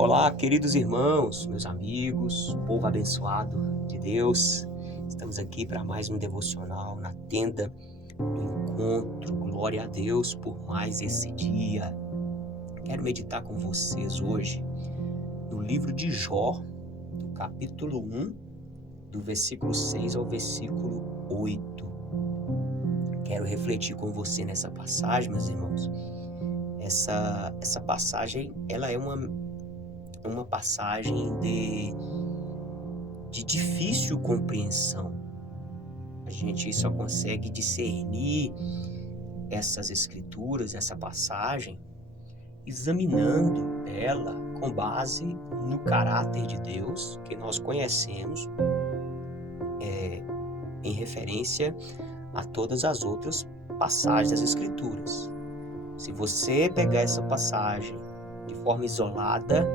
Olá, queridos irmãos, meus amigos, povo abençoado de Deus. Estamos aqui para mais um devocional na tenda do encontro. Glória a Deus por mais esse dia. Quero meditar com vocês hoje no livro de Jó, do capítulo 1, do versículo 6 ao versículo 8. Quero refletir com você nessa passagem, meus irmãos. Essa passagem, ela é uma passagem de difícil compreensão. A gente só consegue discernir essas escrituras, essa passagem, examinando ela com base no caráter de Deus que nós conhecemos, em referência a todas as outras passagens das escrituras. Se você pegar essa passagem de forma isolada,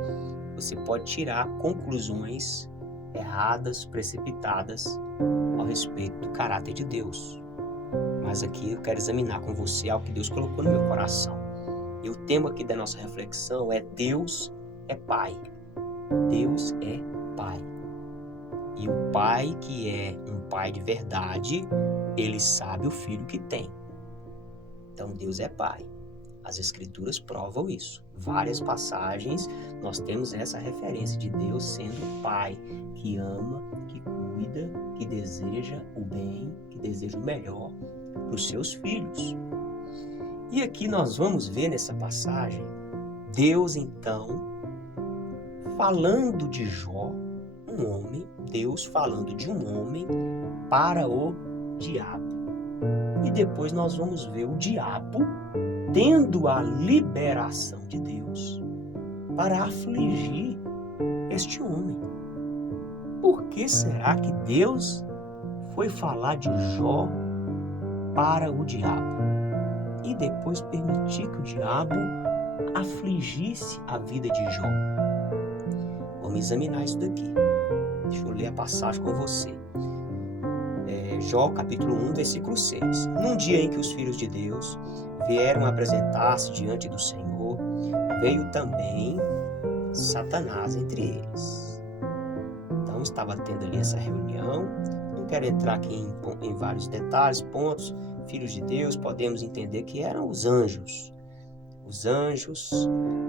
você pode tirar conclusões erradas, precipitadas ao respeito do caráter de Deus. Mas aqui eu quero examinar com você algo que Deus colocou no meu coração. E o tema aqui da nossa reflexão é Deus é Pai. Deus é Pai. E o Pai, que é um Pai de verdade, ele sabe o filho que tem. Então Deus é Pai. As escrituras provam isso. Várias passagens nós temos essa referência de Deus sendo Pai, que ama, que cuida, que deseja o bem, que deseja o melhor para os seus filhos. E aqui nós vamos ver nessa passagem, Deus então, falando de Jó, um homem, Deus falando de um homem para o diabo. E depois nós vamos ver o diabo tendo a liberação de Deus para afligir este homem. Por que será que Deus foi falar de Jó para o diabo e depois permitir que o diabo afligisse a vida de Jó? Vamos examinar isso daqui. Deixa eu ler a passagem com você. Jó, capítulo 1, versículo 6. Num dia em que os filhos de Deus vieram apresentar-se diante do Senhor, veio também Satanás entre eles. Então estava tendo ali essa reunião. Não quero entrar aqui em vários detalhes, pontos. Filhos de Deus, podemos entender que eram os anjos. Os anjos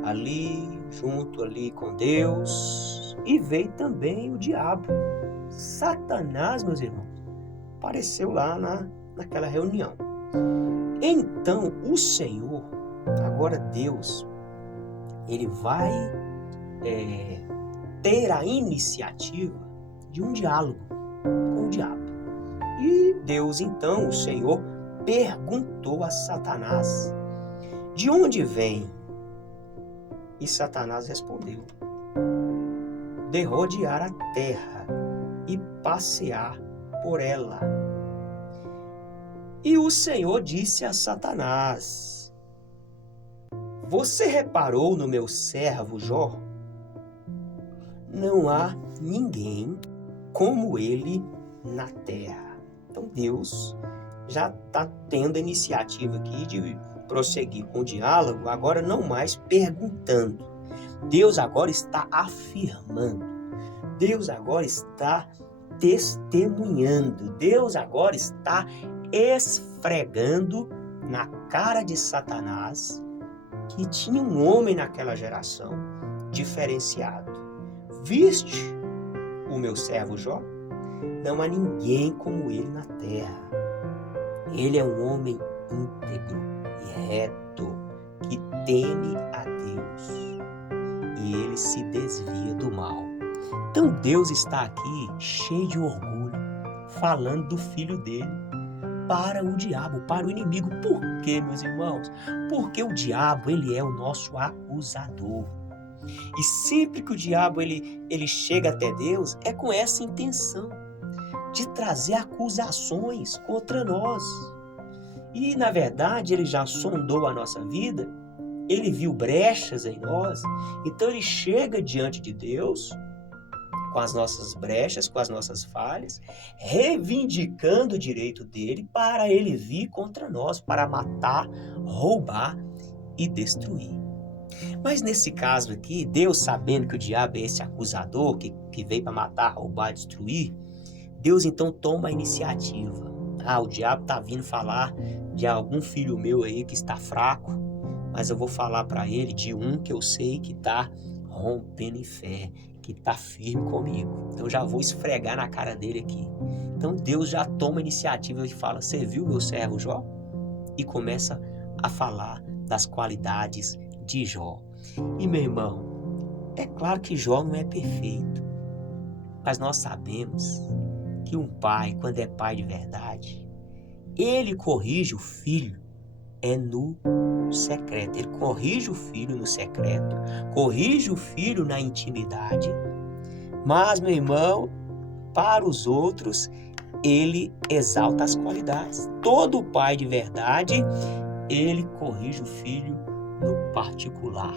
ali, junto ali com Deus. E veio também o diabo. Satanás, meus irmãos, apareceu lá naquela reunião. Então, o Senhor, agora Deus, ele vai ter a iniciativa de um diálogo com o diabo. E Deus, então, o Senhor, perguntou a Satanás, de onde vem? E Satanás respondeu, de rodear a terra e passear por ela. E o Senhor disse a Satanás, você reparou no meu servo Jó? Não há ninguém como ele na terra. Então Deus já está tendo a iniciativa aqui de prosseguir com o diálogo, agora não mais perguntando. Deus agora está afirmando. Deus agora está testemunhando. Deus agora está esfregando na cara de Satanás que tinha um homem naquela geração diferenciado. Viste o meu servo Jó? Não há ninguém como ele na terra. Ele é um homem íntegro e reto, que teme a Deus e ele se desvia do mal. Então Deus está aqui cheio de orgulho, falando do filho dele para o diabo, para o inimigo. Por quê, meus irmãos? Porque o diabo, ele é o nosso acusador. E sempre que o diabo ele chega até Deus, é com essa intenção de trazer acusações contra nós. E, na verdade, ele já sondou a nossa vida, ele viu brechas em nós, então ele chega diante de Deus com as nossas brechas, com as nossas falhas, reivindicando o direito dele para ele vir contra nós, para matar, roubar e destruir. Mas nesse caso aqui, Deus, sabendo que o diabo é esse acusador que veio para matar, roubar, destruir, Deus então toma a iniciativa. O diabo está vindo falar de algum filho meu aí que está fraco, mas eu vou falar para ele de um que eu sei que está rompendo em fé, que está firme comigo. Então já vou esfregar na cara dele aqui. Então Deus já toma a iniciativa e fala: você viu meu servo Jó? E começa a falar das qualidades de Jó. E meu irmão, é claro que Jó não é perfeito, mas nós sabemos que um pai, quando é pai de verdade, ele corrige o filho no secreto. Ele corrige o filho no secreto, corrige o filho na intimidade, mas, meu irmão, para os outros, ele exalta as qualidades. Todo pai de verdade, ele corrige o filho no particular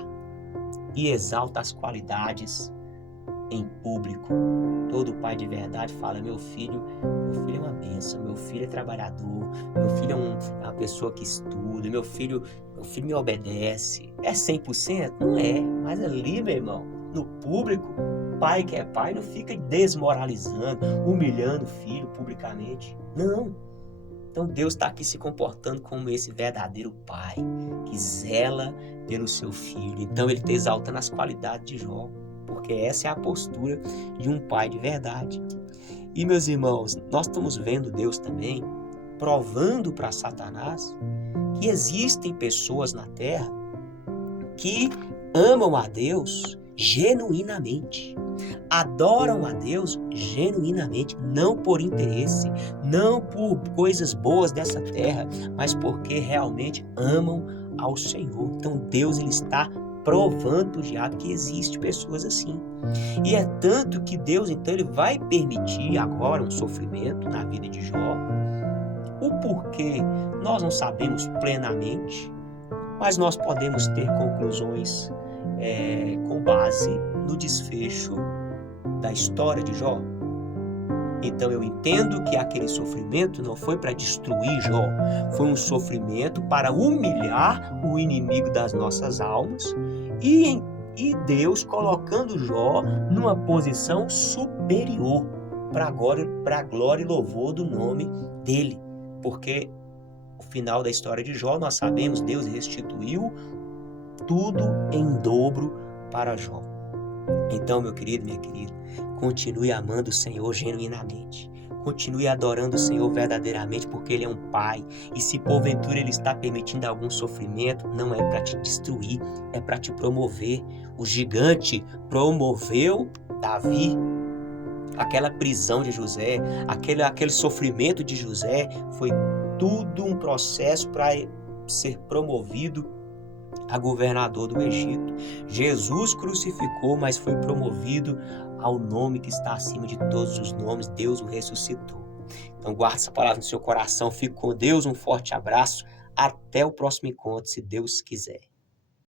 e exalta as qualidades em público. Todo pai de verdade fala: meu filho é uma bênção, meu filho é trabalhador, meu filho é uma pessoa que estuda, meu filho me obedece. É 100%? Não é, mas ali, meu irmão, no público, pai que é pai não fica desmoralizando, humilhando o filho publicamente. Não. Então Deus está aqui se comportando como esse verdadeiro pai que zela pelo seu filho. Então ele está exaltando as qualidades de Jó, porque essa é a postura de um pai de verdade. E, meus irmãos, nós estamos vendo Deus também provando para Satanás que existem pessoas na terra que amam a Deus genuinamente, adoram a Deus genuinamente, não por interesse, não por coisas boas dessa terra, mas porque realmente amam ao Senhor. Então Deus, ele está provando o diabo que existe pessoas assim. E é tanto que Deus, então, ele vai permitir agora um sofrimento na vida de Jó. O porquê nós não sabemos plenamente, mas nós podemos ter conclusões com base no desfecho da história de Jó. Então eu entendo que aquele sofrimento não foi para destruir Jó, foi um sofrimento para humilhar o inimigo das nossas almas e Deus colocando Jó numa posição superior para a glória e louvor do nome dele. Porque o final da história de Jó, nós sabemos, Deus restituiu tudo em dobro para Jó. Então, meu querido, minha querida, continue amando o Senhor genuinamente. Continue adorando o Senhor verdadeiramente, porque Ele é um Pai. E se porventura Ele está permitindo algum sofrimento, não é para te destruir, é para te promover. O gigante promoveu Davi. Aquela prisão de José, aquele sofrimento de José, foi tudo um processo para ser promovido a governador do Egito. Jesus crucificou, mas foi promovido ao nome que está acima de todos os nomes. Deus o ressuscitou. Então guarde essa palavra no seu coração. Fique com Deus. Um forte abraço. Até o próximo encontro, se Deus quiser.